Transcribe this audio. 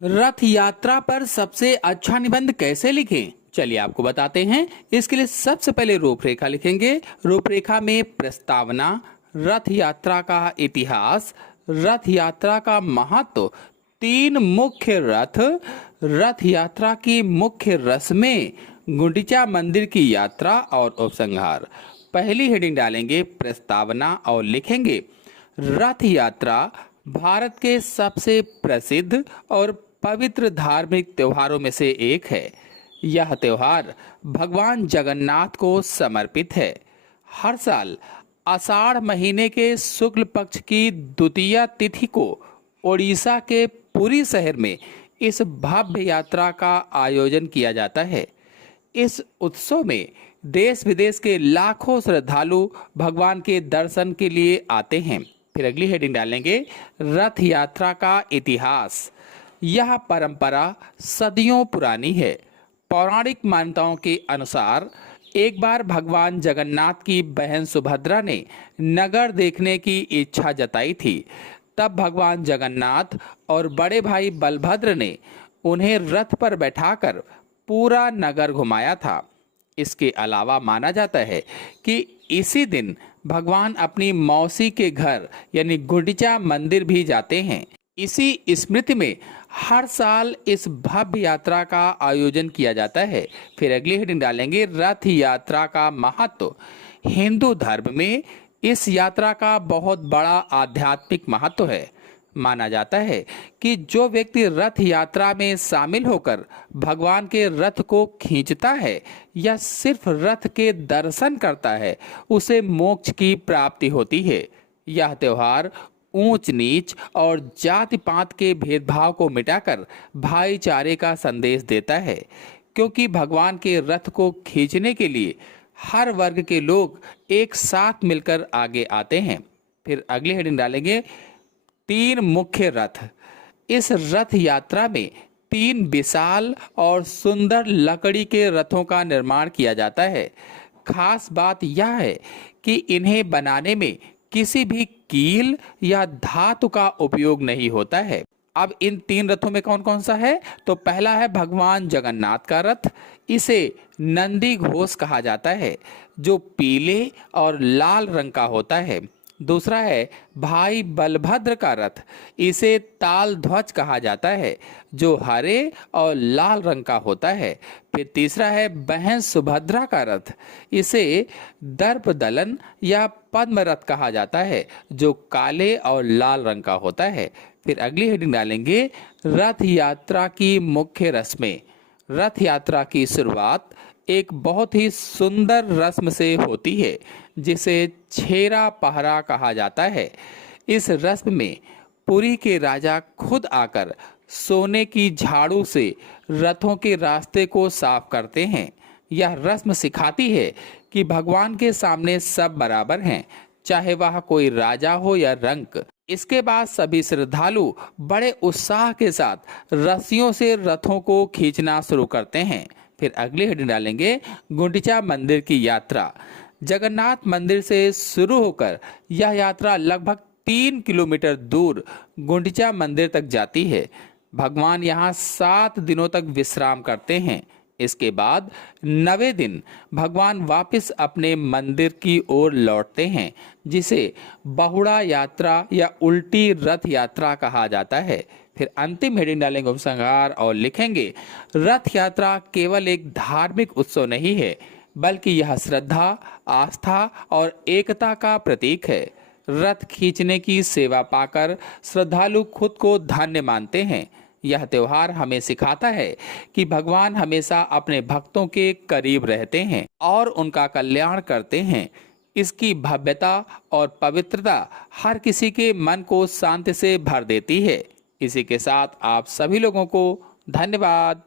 रथ यात्रा पर सबसे अच्छा निबंध कैसे लिखें? चलिए आपको बताते हैं। इसके लिए सबसे पहले रूपरेखा लिखेंगे। रूपरेखा में प्रस्तावना, रथ यात्रा का इतिहास, रथ यात्रा का महत्व, तीन मुख्य रथ, रथ यात्रा की मुख्य रस्में, गुंडीचा मंदिर की यात्रा और उपसंहार। पहली हेडिंग डालेंगे प्रस्तावना और लिखेंगे, रथ यात्रा भारत के सबसे प्रसिद्ध और पवित्र धार्मिक त्योहारों में से एक है। यह त्योहार भगवान जगन्नाथ को समर्पित है। हर साल आषाढ़ महीने के शुक्ल पक्ष की द्वितीया तिथि को ओडिशा के पुरी शहर में इस भव्य यात्रा का आयोजन किया जाता है। इस उत्सव में देश विदेश के लाखों श्रद्धालु भगवान के दर्शन के लिए आते हैं। फिर अगली हेडिंग डालेंगे, रथ यात्रा का इतिहास। यह परंपरा सदियों पुरानी है। पौराणिक मान्यताओं के अनुसार एक बार भगवान जगन्नाथ की बहन सुभद्रा ने नगर देखने की इच्छा जताई थी। तब भगवान जगन्नाथ और बड़े भाई बलभद्र ने उन्हें रथ पर बैठाकर पूरा नगर घुमाया था। इसके अलावा माना जाता है कि इसी दिन भगवान अपनी मौसी के घर यानी गुंडीचा मंदिर भी जाते हैं। इसी स्मृति में हर साल इस भव्य यात्रा का आयोजन किया जाता है। फिर अगली हेडिंग डालेंगे, रथ यात्रा का महत्व। हिंदू धर्म में इस यात्रा का बहुत बड़ा आध्यात्मिक महत्व है। माना जाता है कि जो व्यक्ति रथ यात्रा में शामिल होकर भगवान के रथ को खींचता है या सिर्फ रथ के दर्शन करता है, उसे मोक्ष की प्राप्ति होती है। यह त्योहार ऊंच नीच और जाति पात के भेदभाव को मिटाकर भाईचारे का संदेश देता है, क्योंकि भगवान के रथ को खींचने के लिए हर वर्ग के लोग एक साथ मिलकर आगे आते हैं। फिर अगली हेडिंग डालेंगे, तीन मुख्य रथ। इस रथ यात्रा में तीन विशाल और सुंदर लकड़ी के रथों का निर्माण किया जाता है। खास बात यह है कि इन्हें बनाने में किसी भी कील या धातु का उपयोग नहीं होता है। अब इन तीन रथों में कौन कौन सा है? तो पहला है भगवान जगन्नाथ का रथ। इसे नंदी घोष कहा जाता है, जो पीले और लाल रंग का होता है। दूसरा है भाई बलभद्र का रथ। इसे ताल ध्वज कहा जाता है, जो हरे और लाल रंग का होता है। फिर तीसरा है बहन सुभद्रा का रथ। इसे दर्प दलन या पद्म रथ कहा जाता है, जो काले और लाल रंग का होता है। फिर अगली हेडिंग डालेंगे, रथ यात्रा की मुख्य रस्में। रथ यात्रा की शुरुआत एक बहुत ही सुंदर रस्म से होती है, जिसे छेरा पहरा कहा जाता है। इस रस्म में पुरी के राजा खुद आकर सोने की झाड़ू से रथों के रास्ते को साफ करते हैं। यह रस्म सिखाती है कि भगवान के सामने सब बराबर हैं, चाहे वह कोई राजा हो या रंक। इसके बाद सभी श्रद्धालु बड़े उत्साह के साथ रस्सियों से रथों को खींचना शुरू करते हैं। फिर अगली हेडिंग डालेंगे, गुंडीचा मंदिर की यात्रा। जगन्नाथ मंदिर से शुरू होकर यह यात्रा लगभग 3 किलोमीटर दूर गुंडीचा मंदिर तक जाती है। भगवान यहाँ 7 दिनों तक विश्राम करते हैं। इसके बाद 9वें दिन भगवान वापस अपने मंदिर की ओर लौटते हैं, जिसे बहुड़ा यात्रा या उल्टी रथ यात्रा कहा जाता है। फिर अंतिम हेडिंग डालेंगे उपसंहार और लिखेंगे, रथ यात्रा केवल एक धार्मिक उत्सव नहीं है, बल्कि यह श्रद्धा, आस्था और एकता का प्रतीक है। रथ खींचने की सेवा पाकर श्रद्धालु खुद को धन्य मानते हैं। यह त्योहार हमें सिखाता है कि भगवान हमेशा अपने भक्तों के करीब रहते हैं और उनका कल्याण करते हैं। इसकी भव्यता और पवित्रता हर किसी के मन को शांति से भर देती है। इसी के साथ आप सभी लोगों को धन्यवाद।